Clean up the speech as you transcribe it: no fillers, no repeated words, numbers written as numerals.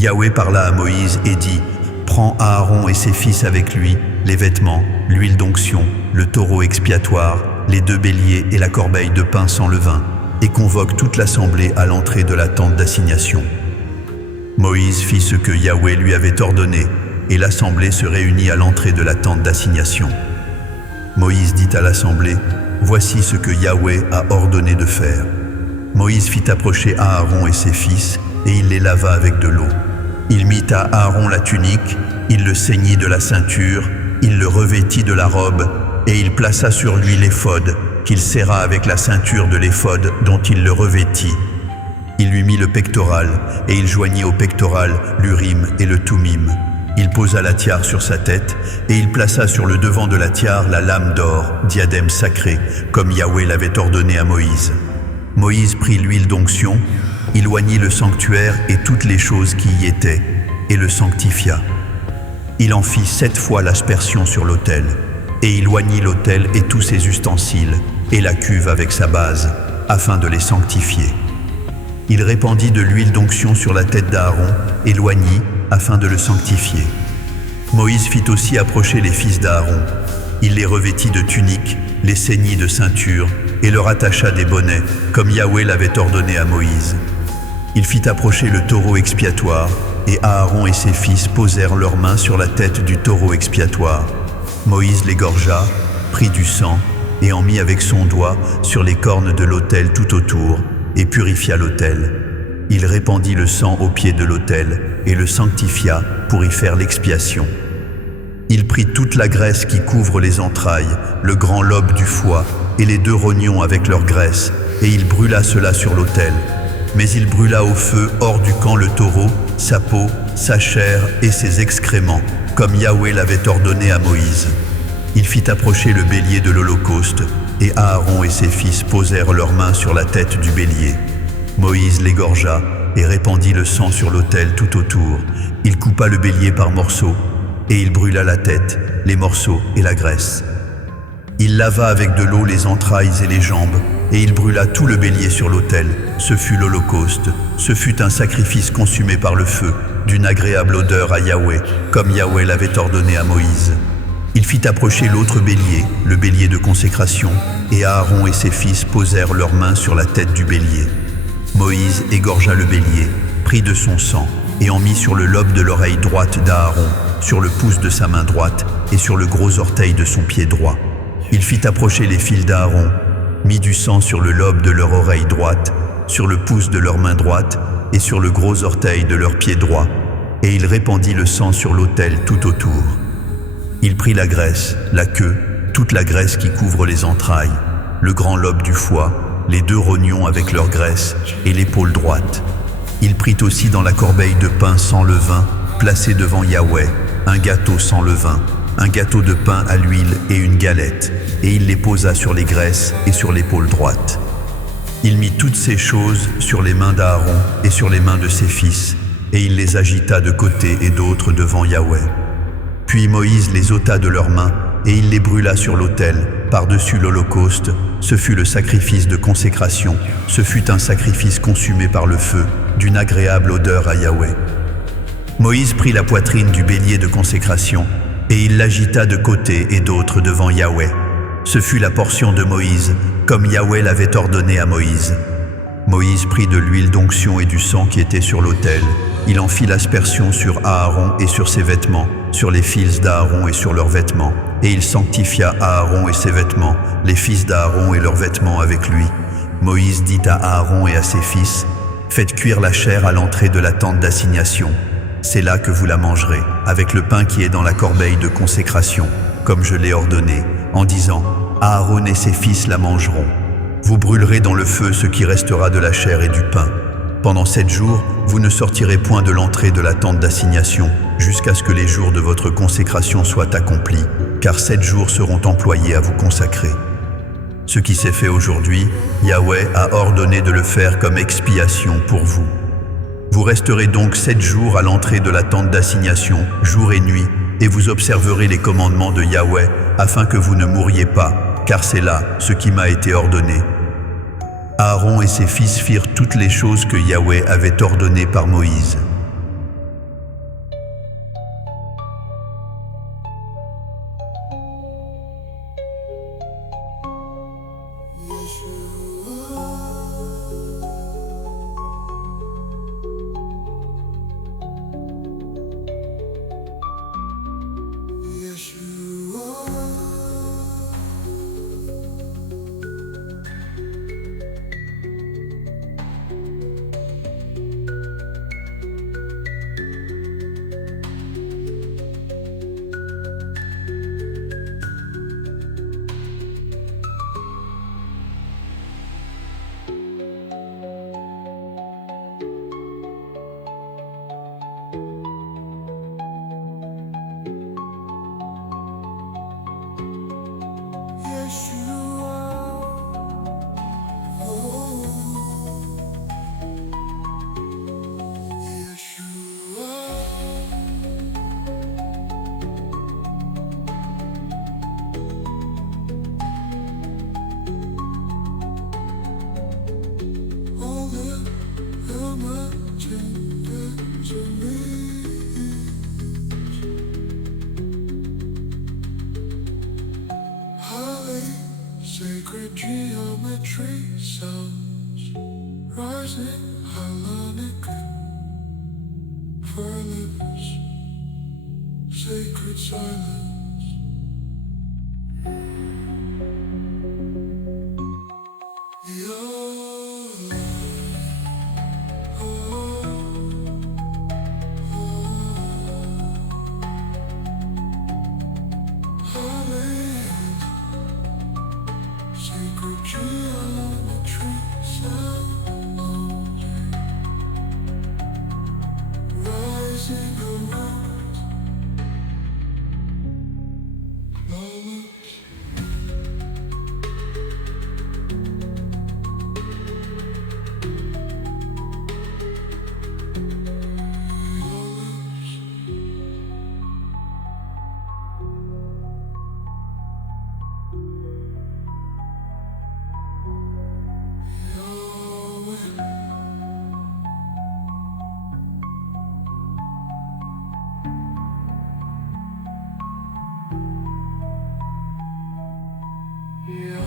Yahweh parla à Moïse et dit: Prends Aaron et ses fils avec lui, les vêtements, l'huile d'onction, le taureau expiatoire, les 2 béliers et la corbeille de pain sans levain, et convoque toute l'assemblée à l'entrée de la tente d'assignation. Moïse fit ce que Yahweh lui avait ordonné, et l'assemblée se réunit à l'entrée de la tente d'assignation. Moïse dit à l'assemblée: Voici ce que Yahweh a ordonné de faire. Moïse fit approcher Aaron et ses fils, et il les lava avec de l'eau. Il mit à Aaron la tunique, il le ceignit de la ceinture, il le revêtit de la robe, et il plaça sur lui l'éphod, qu'il serra avec la ceinture de l'éphod dont il le revêtit. Il lui mit le pectoral, et il joignit au pectoral l'Urim et le Thummim. Il posa la tiare sur sa tête, et il plaça sur le devant de la tiare la lame d'or, diadème sacré, comme Yahweh l'avait ordonné à Moïse. Moïse prit l'huile d'onction, il oignit le sanctuaire et toutes les choses qui y étaient, et le sanctifia. Il en fit 7 fois l'aspersion sur l'autel, et il oignit l'autel et tous ses ustensiles, et la cuve avec sa base, afin de les sanctifier. Il répandit de l'huile d'onction sur la tête d'Aaron, et l'oignit, afin de le sanctifier. Moïse fit aussi approcher les fils d'Aaron. Il les revêtit de tuniques, les ceignit de ceintures, et leur attacha des bonnets, comme Yahweh l'avait ordonné à Moïse. Il fit approcher le taureau expiatoire, et Aaron et ses fils posèrent leurs mains sur la tête du taureau expiatoire. Moïse l'égorgea, prit du sang, et en mit avec son doigt sur les cornes de l'autel tout autour, et purifia l'autel. Il répandit le sang au pied de l'autel, et le sanctifia pour y faire l'expiation. Il prit toute la graisse qui couvre les entrailles, le grand lobe du foie, et les 2 rognons avec leur graisse, et il brûla cela sur l'autel. Mais il brûla au feu hors du camp le taureau, sa peau, sa chair et ses excréments, comme Yahweh l'avait ordonné à Moïse. Il fit approcher le bélier de l'Holocauste, et Aaron et ses fils posèrent leurs mains sur la tête du bélier. Moïse l'égorgea et répandit le sang sur l'autel tout autour. Il coupa le bélier par morceaux, et il brûla la tête, les morceaux et la graisse. Il lava avec de l'eau les entrailles et les jambes, et il brûla tout le bélier sur l'autel. Ce fut l'Holocauste, ce fut un sacrifice consumé par le feu, d'une agréable odeur à Yahweh, comme Yahweh l'avait ordonné à Moïse. Il fit approcher l'autre bélier, le bélier de consécration, et Aaron et ses fils posèrent leurs mains sur la tête du bélier. Moïse égorgea le bélier, prit de son sang, et en mit sur le lobe de l'oreille droite d'Aaron, sur le pouce de sa main droite, et sur le gros orteil de son pied droit. Il fit approcher les fils d'Aaron, mit du sang sur le lobe de leur oreille droite, sur le pouce de leur main droite, et sur le gros orteil de leur pied droit, et il répandit le sang sur l'autel tout autour. Il prit la graisse, la queue, toute la graisse qui couvre les entrailles, le grand lobe du foie, les 2 rognons avec leur graisse, et l'épaule droite. Il prit aussi dans la corbeille de pain sans levain, placée devant Yahweh, un gâteau sans levain, un gâteau de pain à l'huile et une galette, et il les posa sur les graisses et sur l'épaule droite. Il mit toutes ces choses sur les mains d'Aaron et sur les mains de ses fils, et il les agita de côté et d'autre devant Yahweh. Puis Moïse les ôta de leurs mains, et il les brûla sur l'autel, par-dessus l'Holocauste. Ce fut le sacrifice de consécration, ce fut un sacrifice consumé par le feu, d'une agréable odeur à Yahweh. Moïse prit la poitrine du bélier de consécration, et il l'agita de côté et d'autre devant Yahweh. Ce fut la portion de Moïse, comme Yahweh l'avait ordonné à Moïse. Moïse prit de l'huile d'onction et du sang qui était sur l'autel. Il en fit l'aspersion sur Aaron et sur ses vêtements, sur les fils d'Aaron et sur leurs vêtements. Et il sanctifia Aaron et ses vêtements, les fils d'Aaron et leurs vêtements avec lui. Moïse dit à Aaron et à ses fils: Faites cuire la chair à l'entrée de la tente d'assignation. C'est là que vous la mangerez, avec le pain qui est dans la corbeille de consécration, comme je l'ai ordonné, en disant: Aaron et ses fils la mangeront. Vous brûlerez dans le feu ce qui restera de la chair et du pain. Pendant 7 jours, vous ne sortirez point de l'entrée de la tente d'assignation, jusqu'à ce que les jours de votre consécration soient accomplis, car 7 jours seront employés à vous consacrer. Ce qui s'est fait aujourd'hui, Yahweh a ordonné de le faire comme expiation pour vous. Vous resterez donc 7 jours à l'entrée de la tente d'assignation, jour et nuit, et vous observerez les commandements de Yahweh, afin que vous ne mouriez pas, car c'est là ce qui m'a été ordonné. Aaron et ses fils firent toutes les choses que Yahweh avait ordonnées par Moïse. Harmonic violence, sacred silence. Sacred geometry, sound rising around knowledge. Yeah.